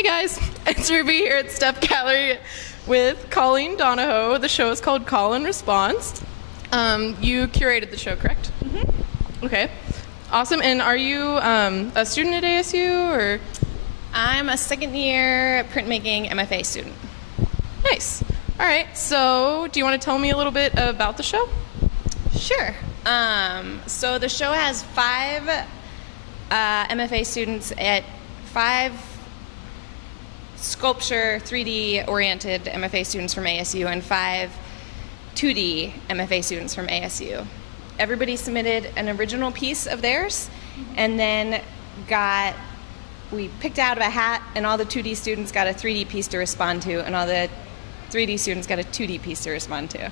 Hey guys, it's Ruby here at Step Gallery with Colleen Donahoe. The show is called Call and Response. You curated the show, correct? Mm-hmm. Okay, awesome. And are you a student at ASU or? I'm a second year printmaking MFA student. Nice. All right, so do you want to tell me a little bit about the show? Sure. So the show has 5 MFA students at 5 sculpture 3D oriented MFA students from ASU and 5 2D MFA students from ASU. Everybody submitted an original piece of theirs and then we picked out of a hat, and all the 2D students got a 3D piece to respond to, and all the 3D students got a 2D piece to respond to.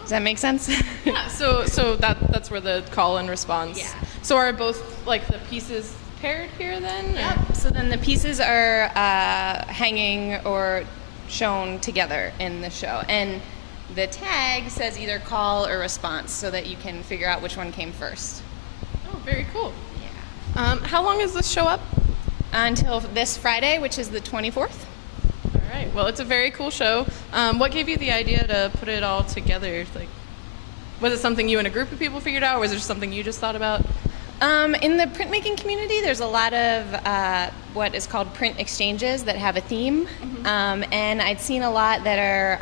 Does that make sense? Yeah, so that's where the call and response. Yeah. So are both like the pieces paired here then? Yep. So then the pieces are hanging or shown together in the show. And the tag says either call or response so that you can figure out which one came first. Oh, very cool. Yeah. How long is this show up? Until this Friday, which is the 24th. All right. Well, it's a very cool show. What gave you the idea to put it all together? Like, was it something you and a group of people figured out, or was it just something you just thought about? In the printmaking community, there's a lot of what is called print exchanges that have a theme, and I'd seen a lot that are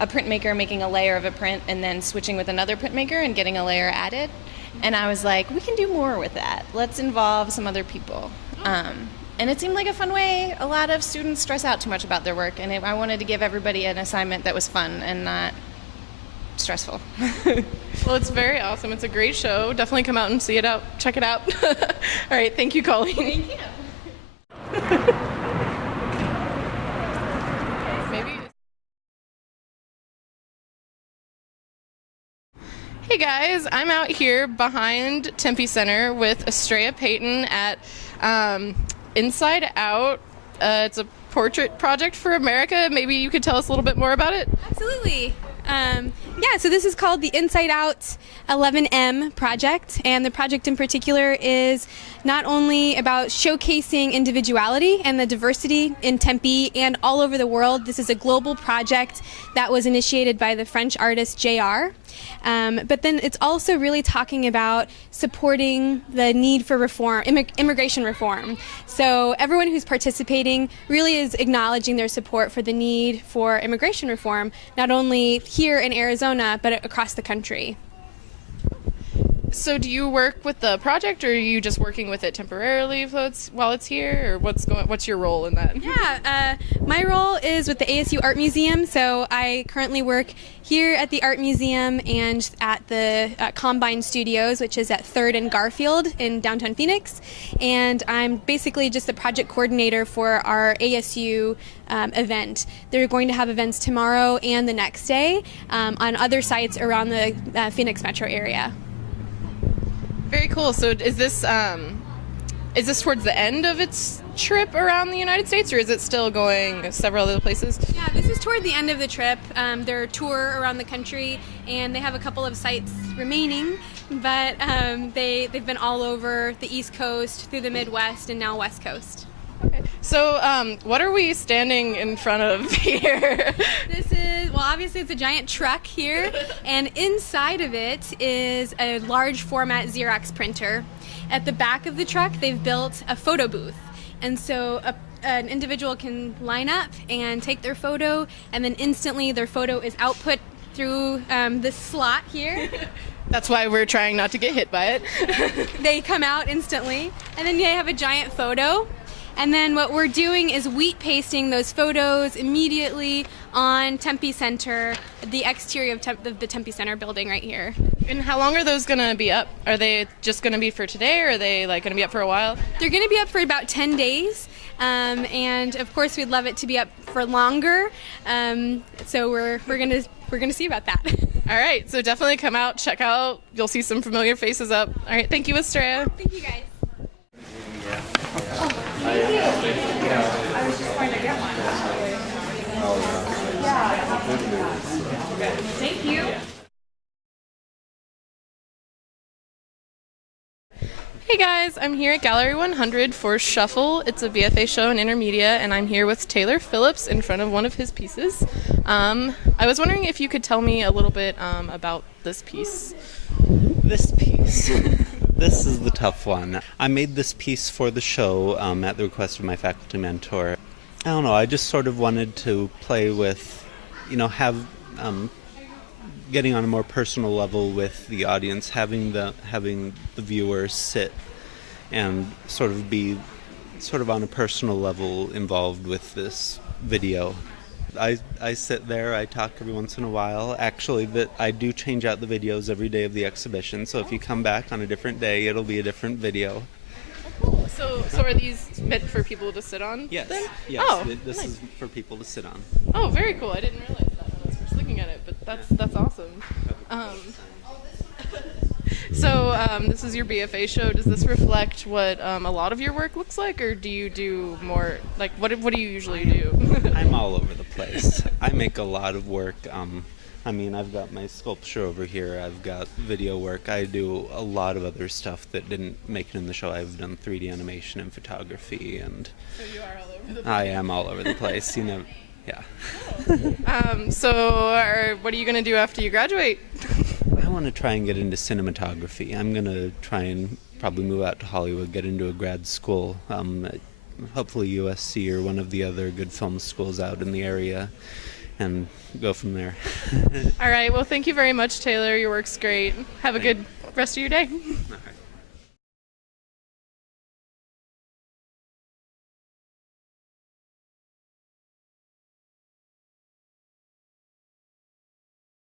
a printmaker making a layer of a print and then switching with another printmaker and getting a layer added. And I was like, we can do more with that. Let's involve some other people. And it seemed like a fun way. A lot of students stress out too much about their work, and I wanted to give everybody an assignment that was fun and not stressful. Well, it's very awesome. It's a great show. Definitely come out and see it out. Check it out. All right. Thank you, Colleen. Thank you. Maybe. Hey guys, I'm out here behind Tempe Center with Estrella Payton at Inside Out. It's a portrait project for America. Maybe you could tell us a little bit more about it? Absolutely. Yeah, so this is called the Inside Out 11M project, and the project in particular is not only about showcasing individuality and the diversity in Tempe and all over the world. This is a global project that was initiated by the French artist JR. But then it's also really talking about supporting the need for reform, immigration reform. So everyone who's participating really is acknowledging their support for the need for immigration reform, not only here in Arizona, but across the country. So do you work with the project, or are you just working with it temporarily while it's here, or what's your role in that? Yeah, my role is with the ASU Art Museum, so I currently work here at the Art Museum and at the Combine Studios, which is at 3rd and Garfield in downtown Phoenix, and I'm basically just the project coordinator for our ASU event. They're going to have events tomorrow and the next day on other sites around the Phoenix metro area. Very cool. So is this towards the end of its trip around the United States, or is it still going several other places? Yeah, this is toward the end of the trip. Their tour around the country, and they have a couple of sites remaining, but they've been all over the East Coast, through the Midwest, and now West Coast. Okay. So what are we standing in front of here? This is, well, obviously it's a giant truck here, and inside of it is a large format Xerox printer. At the back of the truck, they've built a photo booth, and so an individual can line up and take their photo, and then instantly their photo is output through this slot here. That's why we're trying not to get hit by it. They come out instantly, and then they have a giant photo. And then what we're doing is wheat pasting those photos immediately on Tempe Center, the exterior of the Tempe Center building right here. And how long are those going to be up? Are they just going to be for today, or are they going to be up for a while? They're going to be up for about 10 days, and of course we'd love it to be up for longer. So we're going to see about that. All right, so definitely come out, check out. You'll see some familiar faces up. All right, thank you, Estrella. Thank you, guys. I was just going to get one. Yeah. Thank you. Hey guys, I'm here at Gallery 100 for Shuffle. It's a BFA show in intermedia, and I'm here with Taylor Phillips in front of one of his pieces. I was wondering if you could tell me a little bit about this piece. This piece. This is the tough one. I made this piece for the show at the request of my faculty mentor. I don't know, I just sort of wanted to play with, have getting on a more personal level with the audience, having the viewers sit and sort of be on a personal level involved with this video. I sit there, I talk every once in a while. Actually, I do change out the videos every day of the exhibition, so if you come back on a different day, it'll be a different video. Cool. So are these meant for people to sit on? Yes. Then? Yes. Oh, This nice. is for people to sit on. Oh, very cool. I didn't realize that when I was first looking at it, but that's awesome. So this is your BFA show. Does this reflect what a lot of your work looks like, or do you do more, like, what do you usually do? I'm all over the place. I make a lot of work. I've got my sculpture over here. I've got video work. I do a lot of other stuff that didn't make it in the show. I've done 3D animation and photography, and So you are all over the place. I am all over the place. Yeah. What are you going to do after you graduate? I want to try and get into cinematography. I'm going to try and probably move out to Hollywood, get into a grad school, hopefully USC or one of the other good film schools out in the area, and go from there. All right. Well, thank you very much, Taylor. Your work's great. Have a good rest of your day. All right.